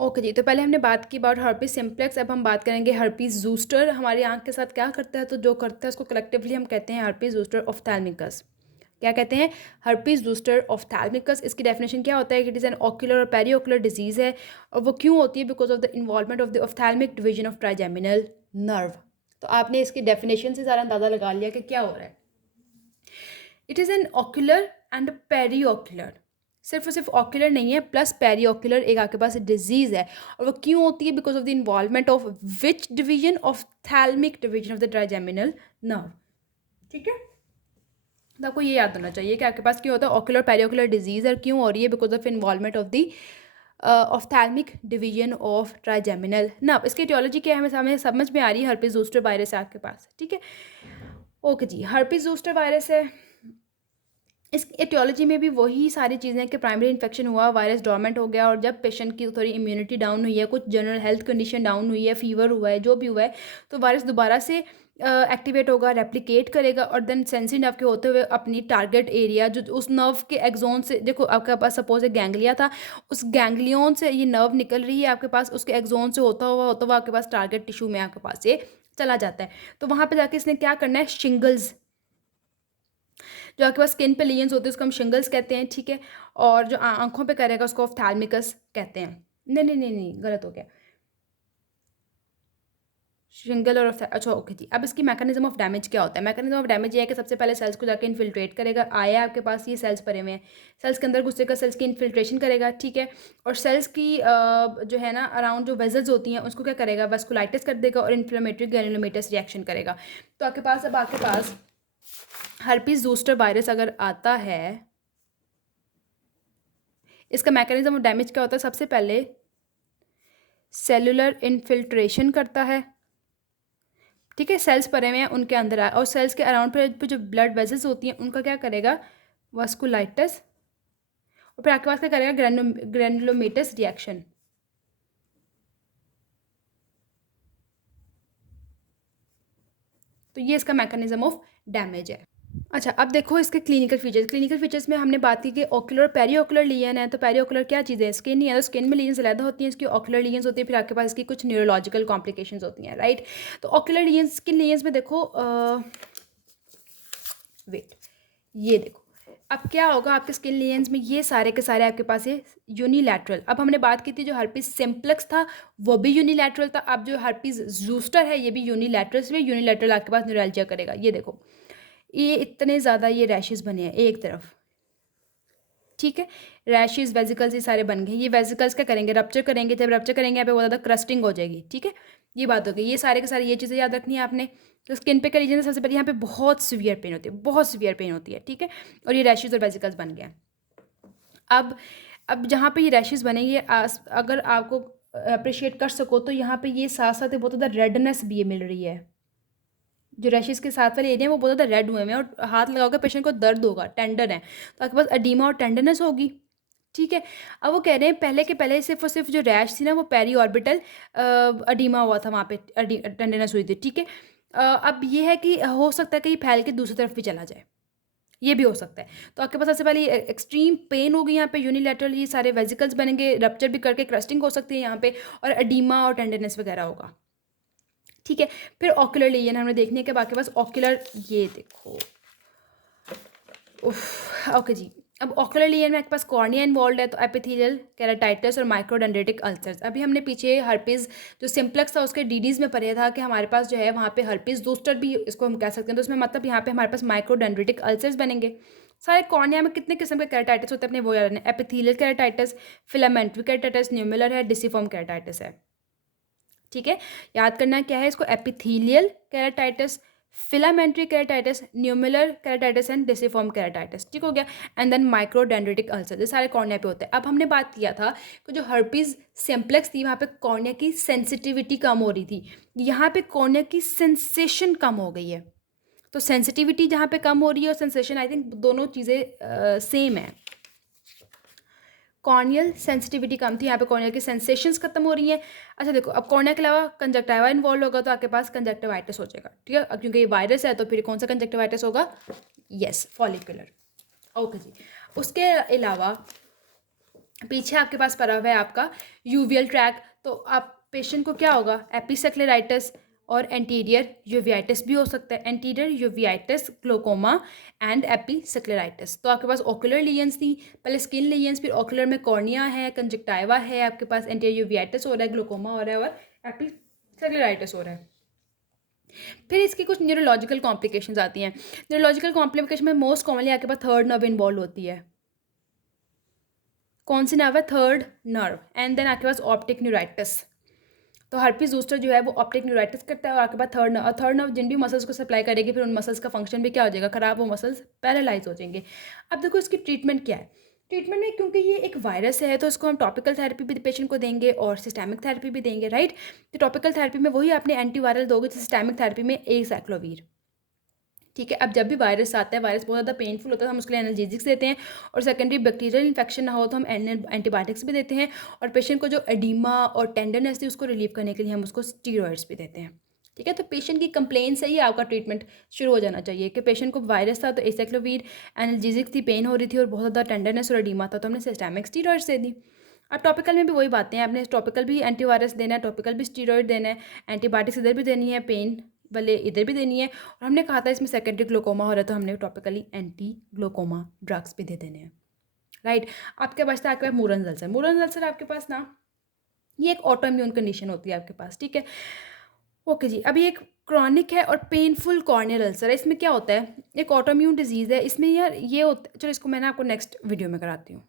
Okay जी, तो पहले हमने बात की अबाउट हर्पीज सिम्प्लेक्स, अब हम बात करेंगे हर्पीज जूस्टर हमारी आंख के साथ क्या करता है। तो जो करता है उसको कलेक्टिवली हम कहते हैं हर्पीज जूस्टर ऑफ्थैल्मिकस। क्या कहते हैं? Herpes zoster ophthalmicus. इसकी डेफिनेशन क्या होता है कि इट इज़ एन ऑक्यूलर और पेरीओक्यूलर डिजीज़ है, और वो क्यों होती है? Because of the involvement of the ophthalmic division of trigeminal nerve. तो आपने इसकी डेफिनेशन से सारा अंदाज़ा लगा लिया कि क्या हो रहा है। It is an ocular and periocular, सिर्फ और सिर्फ ऑक्यूलर नहीं है, प्लस पेरीओक्यूलर एक आपके पास डिजीज़ है। और वो क्यों होती है? Because of the involvement of which division of thalmic division of the trigeminal nerve. ठीक है, तो आपको ये याद होना चाहिए कि आपके पास क्यों होता है ऑक्यूलर पेरीओक्यूलर डिजीज़, और क्यों हो रही है? Because of involvement of the ophthalmic division of trigeminal nerve. इसकी etiology क्या है हमें समझ में आ रही है। हर्पीज जूस्टर वायरस है आपके पास, ठीक है। ओके जी, हर्पीज जूस्टर वायरस है। इस एटियोलॉजी में भी वही सारी चीज़ें कि प्राइमरी इन्फेक्शन हुआ, वायरस डोरमेंट हो गया, और जब पेशेंट की थोड़ी इम्यूनिटी डाउन हुई है, कुछ जनरल हेल्थ कंडीशन डाउन हुई है, फीवर हुआ है, जो भी हुआ है, तो वायरस दोबारा से एक्टिवेट होगा, रेप्लिकेट करेगा, और देन सेंसरी नर्व के होते हुए अपनी टारगेट एरिया जो उस नर्व के एक्सोन से, देखो आपके पास सपोज एक गैंग्लिया था, उस गैंग्लियन से ये नर्व निकल रही है आपके पास, उसके एक्सोन से होता हुआ आपके पास टारगेट टिश्यू में आपके पास ये चला जाता है। तो वहाँ पे जाके इसने क्या करना है? शिंगल्स, जो आपके पास स्किन पे लीजन्स होते हैं उसको हम शिंगल्स कहते हैं, ठीक है। और जो आंखों पे करेगा उसको ऑफ्थैल्मिकस कहते हैं। नहीं नहीं नहीं नहीं, गलत हो गया। शिंगल और अच्छा ओके जी। अब इसकी मैकेनिज्म ऑफ डैमेज क्या होता है? मैकेनिज्म ऑफ डैमेज ये है कि सबसे पहले सेल्स को जाके इन्फिल्ट्रेट करेगा। आया आपके पास, ये सेल्स भरे हुए हैं, सेल्स के अंदर घुसेगा, सेल्स की इन्फिल्ट्रेशन करेगा, ठीक है। और सेल्स की जो है ना अराउंड जो वेजल्स होती हैं उसको क्या करेगा? वेस्कुलाइटिस कर देगा और इन्फ्लेमेटरी ग्रैनुलोमेटस रिएक्शन करेगा। तो आपके पास अब आपके पास हर्पीज जूस्टर वायरस अगर आता है, इसका मैकेनिज्म ऑफ डैमेज क्या होता है? सबसे पहले सेलुलर इन्फिल्ट्रेशन करता है, ठीक है। सेल्स भरे हुए हैं उनके अंदर आए, और सेल्स के अराउंड पे जो ब्लड वेसल्स होती हैं उनका क्या करेगा? वास्कुलाइटिस। और फिर आपके पास क्या करेगा? Granulomatous reaction. तो ये इसका मैकेनिज्म ऑफ डैमेज है। अच्छा, अब देखो इसके क्लिनिकल फीचर्स। क्लिनिकल फीचर्स में हमने बात की कि ओकुलर पेरीओकुलर लीजन है। तो पेरीओकुलर क्या चीज़ है? स्किन ही है, तो स्किन में लीजन्स अलग होती हैं, इसकी ओकुलर लीजन्स होती है, फिर आपके पास इसकी कुछ न्यूरोलॉजिकल कॉम्प्लिकेशंस होती हैं, राइट। तो ओकुलर लीजन्स, स्किन लीजन्स में देखो वेट, ये देखो अब क्या होगा आपके स्किन लीजन्स में, ये सारे के सारे आपके पास ये यूनिलैटरल। अब हमने बात की थी जो हर्पीज सिम्प्लेक्स था वो भी यूनिलैटरल था, अब जो हर्पीज जूस्टर है ये भी यूनिलैटरल से यूनिलैटरल आपके पास न्यूरैल्जिया करेगा। ये देखो, ये इतने ज़्यादा ये रैशेस बने हैं एक तरफ, ठीक है। रैशेस, वेजिकल्स ये सारे बन गए। ये वेजिकल्स क्या करेंगे? रप्चर करेंगे। जब रप्चर करेंगे यहाँ पे बहुत ज़्यादा क्रस्टिंग हो जाएगी, ठीक है। ये बात हो गई। ये सारे के सारे ये चीज़ें याद रखनी है आपने। तो स्किन पे का रीजन सबसे पहले यहाँ पे बहुत सीवियर पेन होती है, बहुत सीवियर पेन होती है, ठीक है। और ये रैशेस और वेजिकल्स बन गए हैं। अब जहाँ पे ये रैशेस बनेंगे, अगर आपको अप्रिशिएट कर सको तो यहाँ पे ये साथ साथ बहुत ज़्यादा रेडनेस भी ये मिल रही है। जो रैशेस के साथ वाले एरिया है वो बहुत ज़्यादा रेड हुए हैं, और हाथ लगाओगे पेशेंट को दर्द होगा, टेंडर है, तो आपके पास एडीमा और टेंडरनेस होगी, ठीक है। अब वो कह रहे हैं पहले के पहले सिर्फ और सिर्फ जो रैश थी ना वो पेरी ऑर्बिटल एडीमा हुआ था, वहाँ पे टेंडरनेस हुई थी, ठीक है। अब ये है कि हो सकता है कि ये फैल के दूसरी तरफ भी चला जाए, ये भी हो सकता है। तो आपके पास सबसे पहले एक्सट्रीम पेन होगी यहाँ पे यूनिलैटरल, ये सारे वेजिकल्स बनेंगे, रप्चर भी करके क्रस्टिंग हो सकती है यहाँ पे, और एडीमा और टेंडरनेस वगैरह होगा, ठीक है। फिर ऑक्यूलर लीजन हमने देखने के बाकी पास ऑक्यूलर, ये देखो उफ, ओके जी। अब ऑक्यूलर लीजन में आपके पास कॉर्निया इन्वॉल्व है, तो एपिथेलियल केराटाइटिस और माइक्रोडेंड्रिटिक अल्सर्स। अभी हमने पीछे हर्पीज जो सिम्प्लेक्स था उसके डीडीज में पढ़ा था कि हमारे पास जो है वहाँ पे हर्पीज जोस्टर भी इसको हम कह सकते हैं। तो उसमें मतलब यहाँ पे हमारे पास माइक्रोडेंड्रिटिक अल्सर्स बनेंगे। सारे कॉर्निया में कितने किस्म के केराटाइटिस होते हैं अपने वो याद रखना। एपिथेलियल केराटाइटिस, फिलामेंट्री केराटाइटिस, न्यूमुलर है, डिसिफॉर्म केराटाइटिस है, ठीक है। याद करना क्या है इसको? Epithelial keratitis, filamentary keratitis, nummular keratitis and disciform keratitis, ठीक हो गया। एंड देन माइक्रोडेंड्रिटिक अल्सर, ये सारे कॉर्निया पे होते हैं। अब हमने बात किया था कि जो हर्पीज सिम्प्लेक्स थी वहाँ पे कॉर्निया की सेंसिटिविटी कम हो रही थी, यहाँ पे कॉर्निया की सेंसेशन कम हो गई है। तो सेंसिटिविटी जहाँ पे कम हो रही है और सेंसेशन, आई थिंक दोनों चीज़ें सेम है। कॉर्नियल सेंसिटिविटी कम थी, यहाँ पे कॉर्नियल की सेंसेशंस खत्म हो रही हैं। अच्छा देखो, अब कॉर्निया के अलावा कंजक्टिवा इन्वॉल्व होगा तो आपके पास कंजक्टिवाइटिस हो जाएगा, ठीक है। अब क्योंकि ये वायरस है तो फिर कौन सा कंजक्टिवाइटिस होगा? Yes, follicular. ओके जी। उसके अलावा पीछे आपके पास पड़ा हुआ है आपका यूवियल ट्रैक, तो आप पेशेंट को क्या होगा, एपिसेक्लेराइटिस और एंटीरियर यूवियाइटिस भी हो सकता है, एंटीरियर यूवियाइटिस, ग्लोकोमा एंड एपिसेक्लेराइटिस। तो आपके पास ओकुलर लीजन्स थी, पहले स्किन लीजन्स, फिर ओकुलर में कॉर्निया है, कंजक्टाइवा है, आपके पास एंटीरियर यूवियाइटिस हो रहा है, ग्लोकोमा हो रहा है और एपिसेक्लेराइटिस हो रहा है। फिर इसकी कुछ न्यूरोलॉजिकल कॉम्प्लिकेशंस आती हैं। न्यूरोलॉजिकल कॉम्प्लिकेशन में मोस्ट कॉमनली आपके पास थर्ड नर्व इन्वॉल्व होती है। कौन सी नर्व है, थर्ड नर्व। एंड देन आपके पास ऑप्टिक न्यूराइटिस। तो हर्पीज जूस्टर जो है वो ऑप्टिक न्यूराइटिस करता है, और आपके पास थर्ड नर्व जिन भी मसल्स को सप्लाई करेगी, फिर उन मसल्स का फंक्शन भी क्या हो जाएगा, खराब, वो मसल्स पैरालाइज हो जाएंगे। अब देखो इसकी ट्रीटमेंट क्या है। ट्रीटमेंट में क्योंकि ये एक वायरस है तो इसको हम टॉपिकल थेरेपी भी पेशेंट को देंगे और सिस्टेमिक थेरेपी भी देंगे, राइट। तो टॉपिकल थेरेपी में वही आपने एंटीवायरल दोगे, तो सिस्टेमिक थेरेपी में एसाइक्लोवीर, ठीक है। अब जब भी वायरस आता है, वायरस बहुत ज़्यादा पेनफुल होता है, तो हम उसके लिए एनाल्जेसिक्स देते हैं, और सेकेंडरी बैक्टीरियल इन्फेक्शन ना हो तो हम एंटीबायोटिक्स भी देते हैं, और पेशेंट को जो एडीमा और टेंडरनेस थी उसको रिलीव करने के लिए हम उसको स्टीरॉइड्स भी देते हैं, ठीक है। तो पेशेंट की कंप्लेन से ही आपका ट्रीटमेंट शुरू हो जाना चाहिए कि पेशेंट को वायरस था तो एसाइक्लोवीर, एनाल्जेसिक्स थी, पेन हो रही थी और बहुत ज़्यादा टेंडरनेस और एडीमा था तो हमने सिस्टेमिक स्टीरॉइड्स दे दी। अब टॉपिकल में भी वही बातें हैं, आपने टॉपिकल भी एंटीवायरस देना है, टॉपिकल भी स्टीरॉइड देना है, एंटीबायोटिक्स इधर भी देनी है, पेन वाले इधर भी देनी है, और हमने कहा था इसमें सेकेंडरी ग्लोकोमा हो रहा है तो हमने टॉपिकली एंटी ग्लोकोमा ड्रग्स भी दे देने हैं, राइट। आपके पास था, आपके पास मूरन अल्सर। मूरन अल्सर आपके पास ना, ये एक ऑटो इम्यून कंडीशन होती है आपके पास, ठीक है। ओके जी, अभी एक क्रॉनिक है और पेनफुल कॉर्नियल अल्सर है। इसमें क्या होता है, एक ऑटो इम्यून डिजीज़ है, इसमें यार ये होता है, चलो इसको मैं ना आपको नेक्स्ट वीडियो में कराती हूँ।